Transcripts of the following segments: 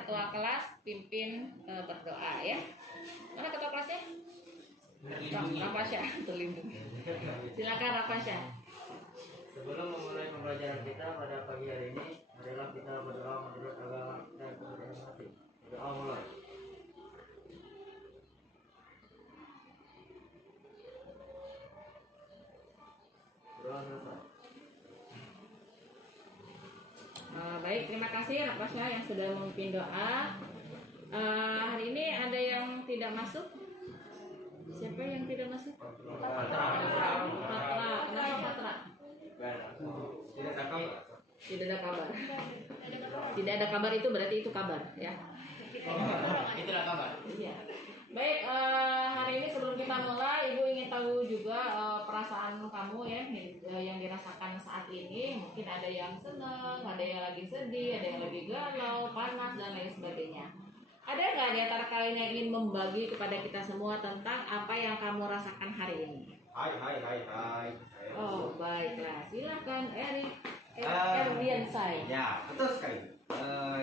ketua kelas pimpin berdoa ya. Mana ketua kelasnya? Rapasya, terlindungi. Silakan Rapasya. Sebelum memulai pembelajaran kita pada pagi hari ini, marilah kita berdoa menurut agama dan kepercayaan hati. Doa mulai. Doa selesai. Baik, terima kasih Rapasya yang sudah memimpin doa. Hari ini ada yang tidak masuk? Siapa yang tidak masuk? Patra. Kenapa Patra? Tidak ada kabar. Tidak ada kabar itu berarti itu kabar ya. Itulah kabar. Iya. Baik, hari ini sebelum kita mulai, Ibu ingin tahu juga perasaan kamu ya yang dirasakan saat ini. Mungkin ada yang senang, ada yang lagi sedih, ada yang lagi galau, panas dan lain sebagainya. Ada nggak di antara kalian yang ingin membagi kepada kita semua tentang apa yang kamu rasakan hari ini? Hai. Oh, baiklah. Silakan Erdian Say. Ya, betul sekali.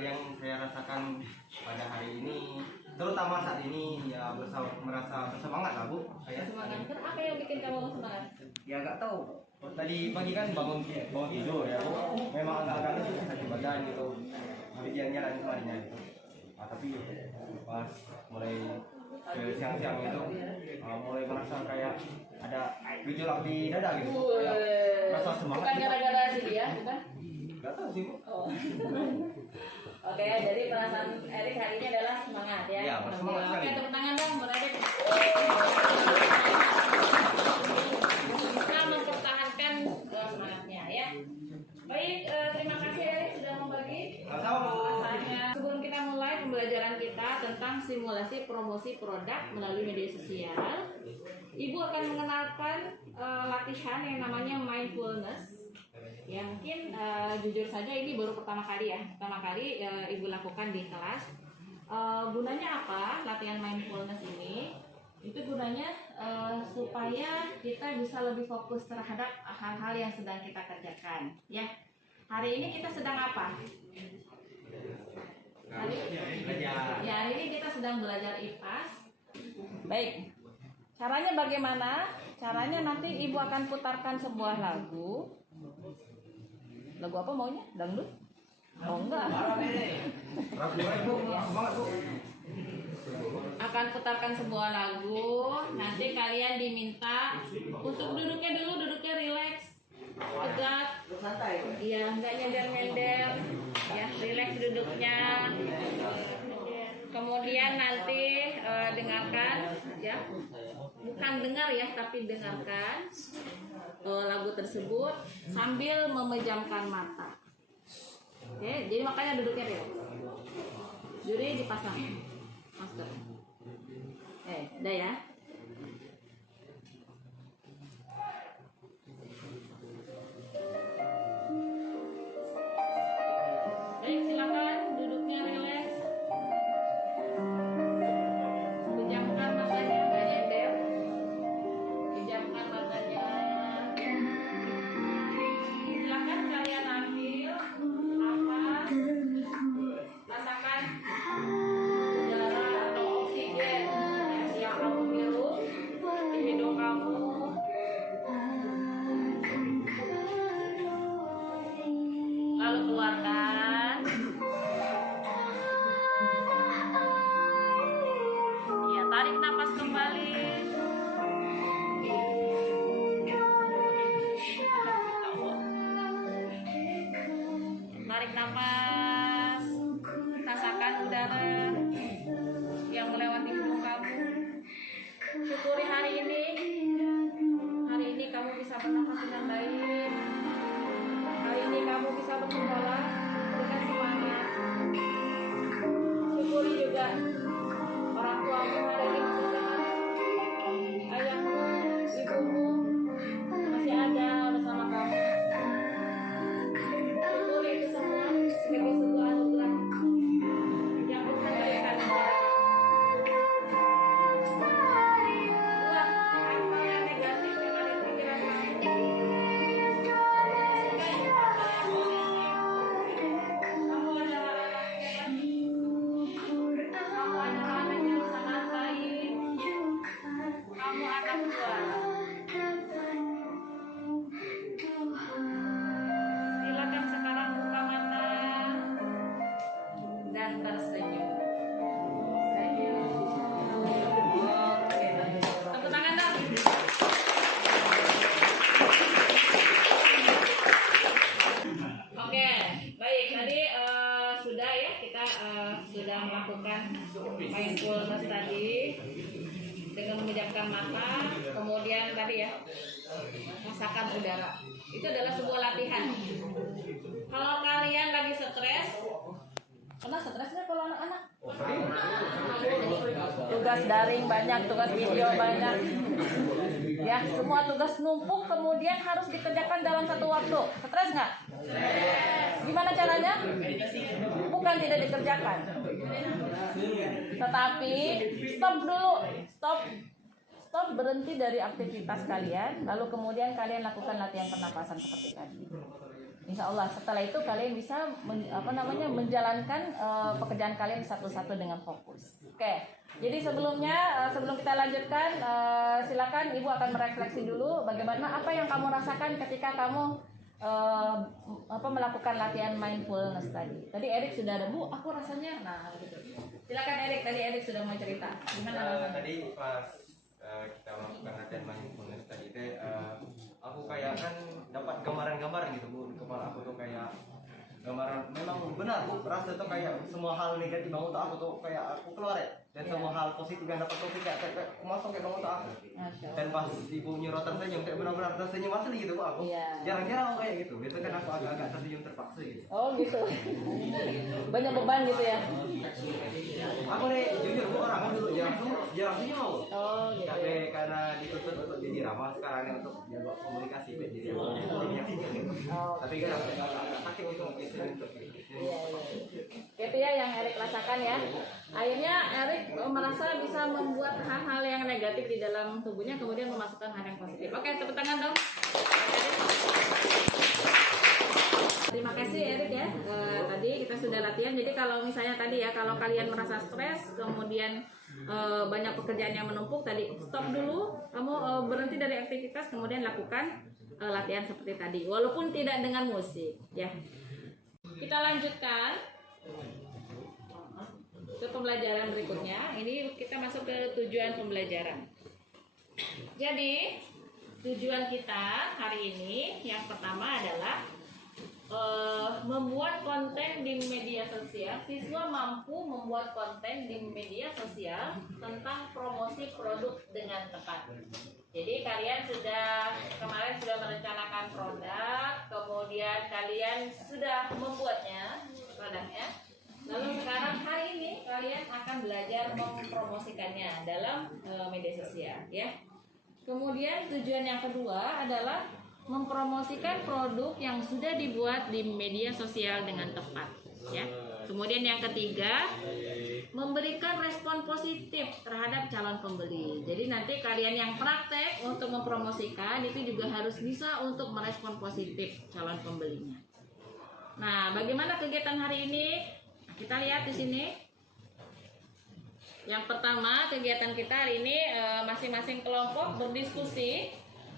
Yang saya rasakan pada hari ini, terutama saat ini, ya merasa bersemangat lah Bu. Saya Semangat. Apa yang bikin kamu semangat? ya nggak tahu. Tadi pagi kan bangun tidur ya Bu. Memang agak-agak sakit badan gitu. Jadi jalan kemarinnya gitu. Tapi pas mulai siang-siang itu mulai merasa kayak ada gejolak di dada gitu. Merasa semangat. Bukan gara-gara sih ya, bukan? Nggak tahu sih Bu. Oh. Oke, jadi perasaan Erik hari ini adalah semangat ya. Ya, bersemangat sekali. Oke, tepuk tangan dong buat Erik. Bisa mempertahankan semangatnya ya. Baik, terima kasih Erik sudah membagi rasanya. Sebelum kita mulai pembelajaran kita tentang simulasi promosi produk melalui media sosial, Ibu akan mengenalkan latihan yang namanya mindfulness. Ya mungkin jujur saja ini baru pertama kali Ibu lakukan di kelas. Gunanya apa latihan mindfulness ini? Itu gunanya supaya kita bisa lebih fokus terhadap hal-hal yang sedang kita kerjakan. Ya, hari ini kita sedang apa? Hari ini kita sedang belajar IPAS. Baik. Caranya bagaimana? Caranya nanti Ibu akan putarkan sebuah lagu. Lagu apa maunya? Dangdut? Oh enggak. Akan putarkan sebuah lagu. Nanti kalian diminta untuk duduknya rileks, tegak. Iya, enggak nyender-nyender. Ya, rileks duduknya. Kemudian nanti dengarkan, ya. Bukan dengar ya, tapi dengarkan lagu tersebut sambil memejamkan mata. Oke, jadi makanya duduknya rileks. Juri dipasang masker. Udah ya. Baik, silakan duduknya rileks. Pejamkan matanya, nggak nyender. Pejamkan matanya. Silakan kalian ambil nafas, rasakan udara atau oksigen yang kamu hirup di hidung kamu. Lalu keluarkan. Ya, tarik nafas kembali. Tarik nafas, rasakan udara yang melewati hidung kamu. Syukuri hari ini. Hari ini kamu bisa bernafas dengan baik. Hari ini kamu bisa bersekolah dengan semangat. Syukuri juga orang tuamu hari ini masih sehat. Ayahmu, ibumu masih ada bersama kamu. Syukuri itu semua sebagai sebuah anugerah yang mempercayakan kepada kamu. Buang apa yang negatif yang ada di pikiran kamu. Kamu adalah anak yang dengan memejamkan mata, kemudian tadi ya rasakan udara. Itu adalah sebuah latihan. Kalau kalian lagi stres, pernah stres nggak kalau anak-anak? Tugas daring banyak, tugas video banyak, ya semua tugas numpuk kemudian harus dikerjakan dalam satu waktu. Stres nggak? Gimana caranya? Bukan tidak dikerjakan, tetapi stop dulu, stop berhenti dari aktivitas kalian, lalu kemudian kalian lakukan latihan pernapasan seperti tadi. Insya Allah setelah itu kalian bisa menjalankan pekerjaan kalian satu-satu dengan fokus. Oke, jadi sebelum kita lanjutkan, silakan Ibu akan merefleksi dulu bagaimana apa yang kamu rasakan ketika kamu melakukan latihan mindfulness tadi. Tadi Erik sudah ada, Bu, aku rasanya, nah gitu. Silakan Erik, tadi Erik sudah mau cerita. Gimana rasanya? Tadi pas kita melakukan latihan mindfulness tadi aku kayak kan dapat gambaran-gambaran gitu Bu, di kepala aku tuh kayak gambaran, memang benar Bu, rasa tuh kayak semua hal negatif bangun tuh aku tuh kayak aku keluar ya, dan semua hal positif yang dapat topik kayak masuk kayak bangun tuh aku. Dan pas Ibu nyuruh tersenyum kayak benar-benar tersenyum asli gitu Bu aku. Jarang-jarang aku kayak gitu, biasanya kan aku agak-agak tersenyum terpaksa gitu. Oh gitu. Banyak beban gitu ya. Aku nih jujur Bu, orang kan dulu jarang senyum aku. Oh gitu. Tapi karena dituntut untuk jadi ramah sekarang ini untuk jaga komunikasi jadi tapi kan agak sakit untuk senyum untuk Iya. Itu ya yang Erik rasakan ya. Akhirnya Erik merasa bisa membuat hal-hal yang negatif di dalam tubuhnya kemudian memasukkan hal yang positif. Oke, tepuk tangan dong. Terima kasih Erik ya. Tadi kita sudah latihan. Jadi kalau misalnya tadi ya, kalau kalian merasa stres, kemudian banyak pekerjaan yang menumpuk, tadi stop dulu. Kamu berhenti dari aktivitas, kemudian lakukan latihan seperti tadi. Walaupun tidak dengan musik, ya. Kita lanjutkan ke pembelajaran berikutnya. Ini kita masuk ke tujuan pembelajaran. Jadi tujuan kita hari ini yang pertama adalah membuat konten di media sosial. Siswa mampu membuat konten di media sosial tentang promosi produk dengan tepat. Jadi kalian kemarin sudah merencanakan produk, kemudian kalian sudah membuatnya produknya. Lalu sekarang hari ini kalian akan belajar mempromosikannya dalam media sosial, ya. Kemudian tujuan yang kedua adalah mempromosikan produk yang sudah dibuat di media sosial dengan tepat, ya. Kemudian yang ketiga, memberikan respon positif terhadap calon pembeli. Jadi nanti kalian yang praktek untuk mempromosikan itu juga harus bisa untuk merespon positif calon pembelinya. Nah, bagaimana kegiatan hari ini? Kita lihat di sini. Yang pertama, kegiatan kita hari ini masing-masing kelompok berdiskusi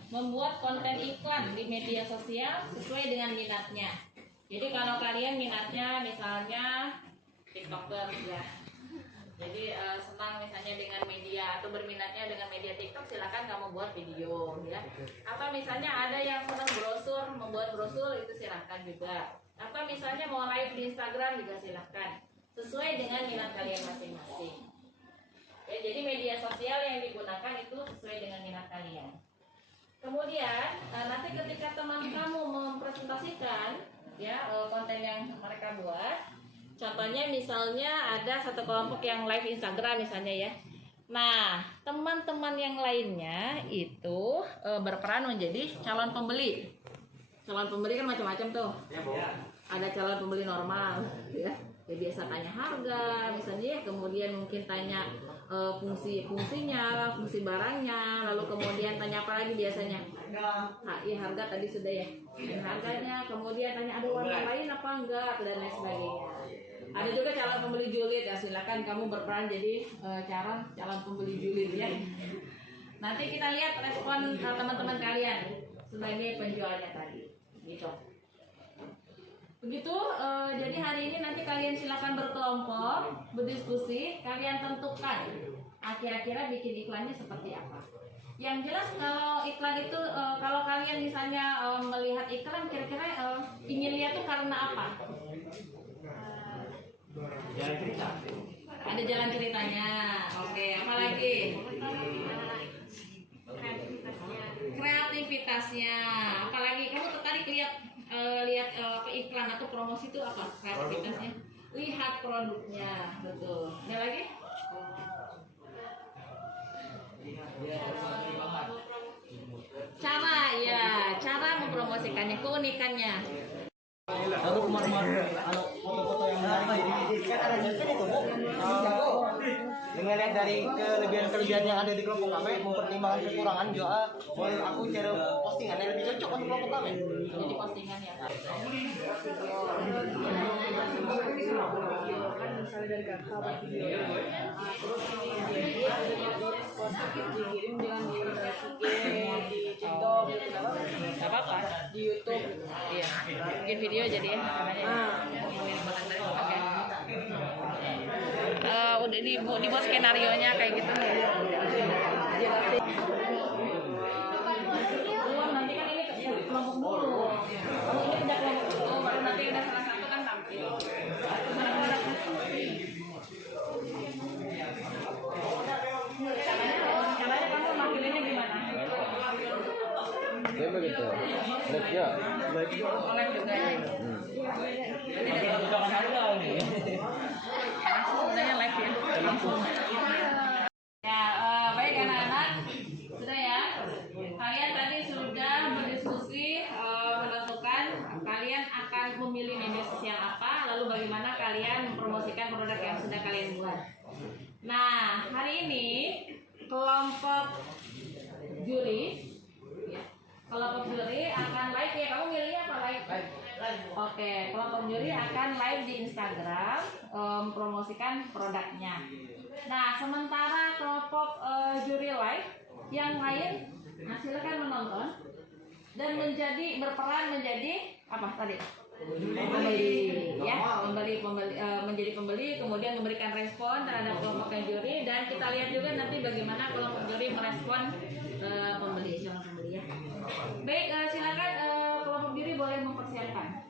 membuat konten iklan di media sosial sesuai dengan minatnya. Jadi kalau kalian minatnya misalnya TikToker ya, jadi senang misalnya dengan media atau berminatnya dengan media TikTok, silakan kamu buat video ya. Atau misalnya ada yang senang brosur, membuat brosur, itu silakan juga. Atau misalnya mau live di Instagram juga silakan, sesuai dengan minat kalian masing-masing. Ya, jadi media sosial yang digunakan itu sesuai dengan minat kalian. Kemudian nanti ketika teman kamu mempresentasikan ya konten yang mereka buat, contohnya misalnya ada satu kelompok yang live Instagram misalnya ya. Nah, teman-teman yang lainnya itu berperan menjadi calon pembeli. Calon pembeli kan macam-macam tuh. Ada calon pembeli normal ya. Ya biasa tanya harga misalnya, kemudian mungkin tanya fungsinya, fungsi barangnya, lalu kemudian tanya apa lagi biasanya? Iya harga tadi sudah ya. Harganya, kemudian tanya ada warna lain apa enggak dan lain sebagainya. Ada juga calon pembeli julid ya, silakan kamu berperan jadi calon pembeli julid ya. Nanti kita lihat respon teman-teman kalian sebagai penjualnya tadi. Gitu. Begitu, jadi hari ini nanti kalian silakan berkelompok, berdiskusi, kalian tentukan kira-kira bikin iklannya seperti apa. Yang jelas kalau iklan itu, kalau kalian misalnya melihat iklan, kira-kira ingin lihat tuh karena apa? Jalan cerita. Ada jalan ceritanya. Oke, apa lagi? kreativitasnya. Apalagi kamu tertarik lihat iklan atau promosi itu apa kreativitasnya? Lihat produknya, betul. Ada lagi? Cara mempromosikannya, keunikannya. Lalu kemarin foto-foto yang menarik kan ada juga itu Bu. Dengan lihat dari kelebihan yang ada di kelompok kami, mempertimbangkan kekurangan juga, boleh aku cari postingan yang lebih cocok untuk kelompok kami. Jadi postingan ya. Kan misalnya dari kakak video, terus dikirim dengan dimasukin di TikTok gitu, Gak apa-apa. di YouTube. Iya. Bikin video jadi ya. Udah dibuat skenario nya kayak gitu. Nanti kan ini kelompok dulu. Kamu ini kerja kelompok dulu, baru nanti udah salah satu kan tampil. Caranya kamu makilinnya gimana? Ya begitu. Live-nya. Live juga ya. Sebenarnya live ya. Ya, baik anak-anak, sudah ya. Kalian tadi sudah berdiskusi menentukan kalian akan memilih media sosial apa, lalu bagaimana kalian mempromosikan produk yang sudah kalian buat. Nah, hari ini kelompok juri akan live ya. Kamu milihnya apa live? Oke, kelompok juri akan live di Instagram promosikan produknya. Nah, sementara kelompok juri live yang lain, silakan menonton dan berperan menjadi apa tadi? Pembeli, ya, menjadi pembeli, kemudian memberikan respon terhadap kelompok juri, dan kita lihat juga nanti bagaimana kelompok juri merespon pembeli, calon pembeli ya. Baik, silakan kelompok juri boleh mempersiapkan.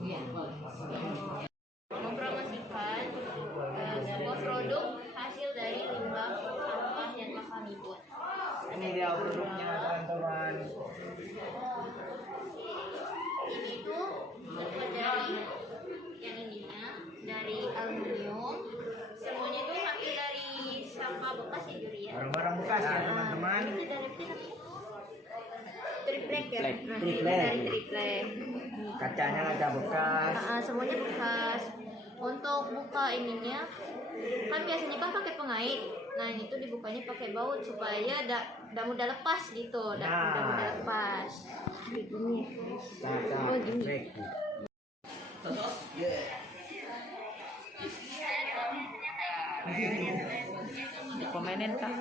Iya, boleh. Mempromosikan sebuah produk hasil dari limbah sampah yang telah kami buat. Ini dia produknya teman-teman. Ini tuh terbuat dari yang ininya dari aluminium. Semuanya itu hasil dari sampah bekas ya Juri ya. Barang-barang bekas ya teman-teman. Itu dari triplek ya. Triplek. Dari triplek. Kacanya kaca bekas. Semuanya bekas. Untuk buka ininya kan biasanya kan pakai pengait. Nah ini tuh dibukanya pakai baut supaya tidak mudah lepas gitu, tidak mudah lepas. Begini. Oh gini. Komenin kan?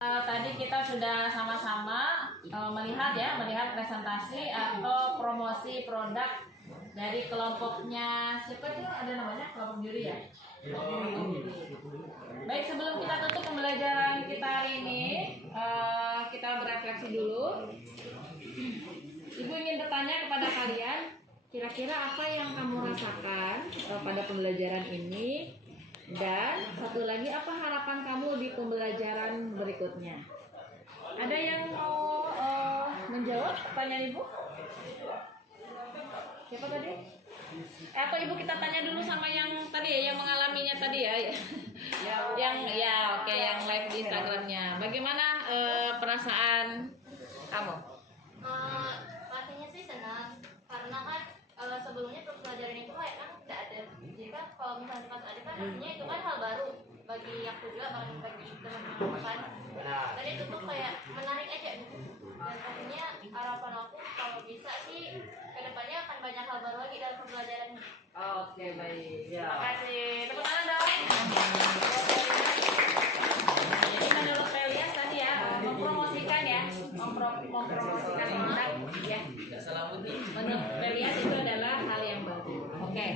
Tadi kita sudah sama-sama melihat presentasi atau promosi produk dari kelompoknya siapa itu, ada namanya kelompok juri ya. Baik, sebelum kita tutup pembelajaran kita hari ini, kita berefleksi dulu. Ibu ingin bertanya kepada kalian, kira-kira apa yang kamu rasakan pada pembelajaran ini, dan satu lagi, apa harapan kamu di pembelajaran berikutnya? Ada yang mau menjawab pertanyaan ibu? Siapa tadi? Atau ibu kita tanya dulu sama yang tadi ya, yang mengalaminya tadi ya, yang live di Instagramnya. Bagaimana perasaan kamu? Pastinya sih senang karena kan sebelumnya pembelajaran itu kayak kan tidak ada. Jadi kan kalau misalnya pas ada kan artinya itu kan hal baru bagi aku juga, bagi teman-teman kan. Dan itu tuh kayak menarik aja gitu. Dan pastinya harapan aku kalau bisa sih kedepannya akan banyak hal baru lagi dalam pembelajaran. Oke, baik. Terima kasih. Tepuk tangan dong. Jadi menurut Pelias tadi ya, mempromosikan mempromosikan produk ya. Menurut Pelias itu adalah hal yang baru. Oke.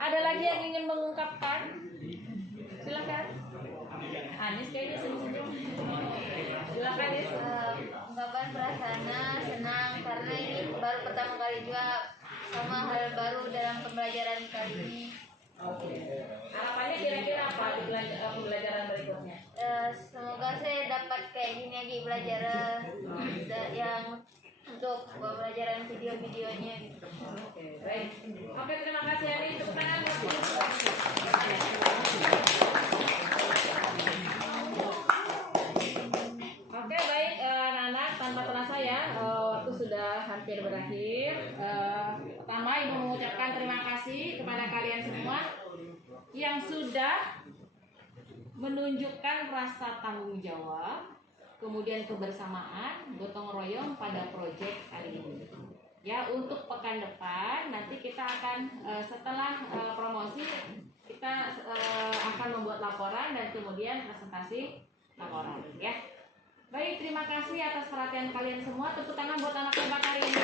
Ada lagi yang ingin mengungkapkan? Silakan. Anis kayaknya senyum-senyum. Silakan Nis. Ungkapan perasaannya senang karena ini baru pertama kali juga sama hal baru dalam pembelajaran kali ini. Oke. Harapannya kira-kira apa di pembelajaran berikutnya? Semoga saya dapat kayak gini lagi belajar yang untuk pembelajaran video-videonya gitu. Oke, baik. Oke, terima kasih Anis. Tepuk tangan. Oke, baik anak-anak, tanpa terasa ya waktu sudah hampir berakhir. Pertama Ibu mengucapkan terima kasih kepada kalian semua yang sudah menunjukkan rasa tanggung jawab, kemudian kebersamaan, gotong royong pada proyek kali ini. Ya, untuk pekan depan nanti kita akan setelah promosi kita akan membuat laporan dan kemudian presentasi laporan ya. Baik, terima kasih atas perhatian kalian semua. Tepuk tangan buat anak hebat hari ini.